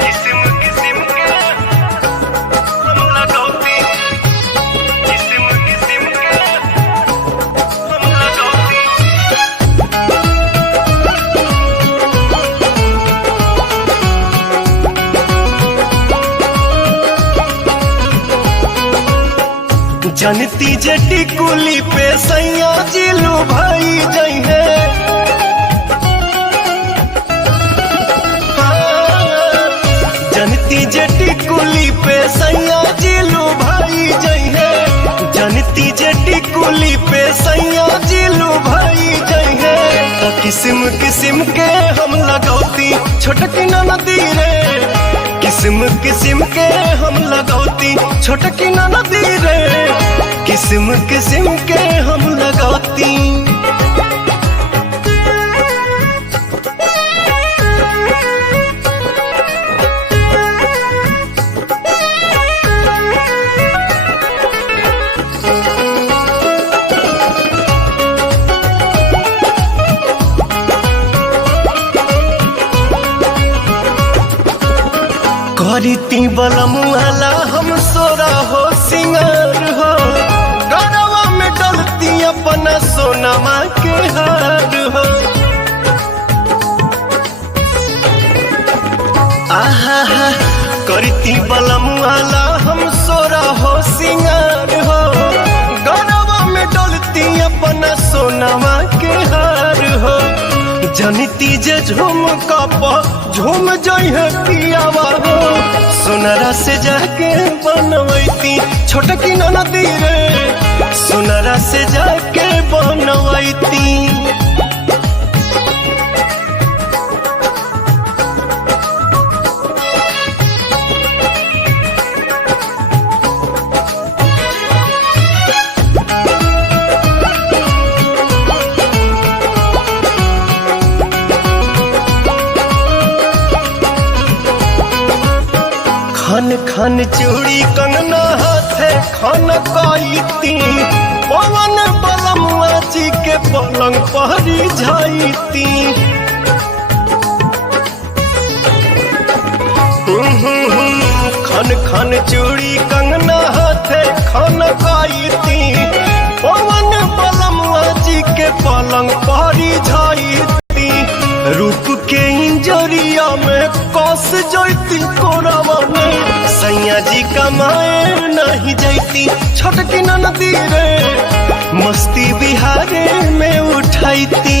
किस्म किस्म के हम लगौती, किस्म किस्म के हम लगौती। जनती जटी कुली पे सैया जिलू भाई जई है, जनती जटी कुली पे सैया जिलू भाई जई है, जनती जटी कुली पे सैया जिलू भाई जई है। तो किस्म किस्म के हम लगौती छोटकी नदी रे, किस्म किस्म के हम लगौती छोटकी नदी रे, किस्म किस्म के हम लगौती। करती बलमुआला हम सोरा हो सिंगार हो, गरवा में डलती अपना सोनमा के हार हो। आहा करती बलमुआला हम सोरा हो सिंगार हो, गरवा में डलती अपना सोनमा के हार हो। जनती जे झूम कप झूम जई है पियावा हो, सोनरा से जाके बनवैती छोटकी नदी रे, सोनरा से जाके बनवैती। खन खन चूड़ी कंगना हाथे खन कईती, पवन बलमुआ जी के पलंग पहरी जाईती। खन खन चूड़ी कंगना हाथे खन कईती, पवन बलमुआ जी के पलंग पहरी जाईती। रूप के इंजरिया में कस जैती कोरावा में, सैया जी कमाए नहीं जैती छोटकी नदी रे, मस्ती बिहारे में उठाईती।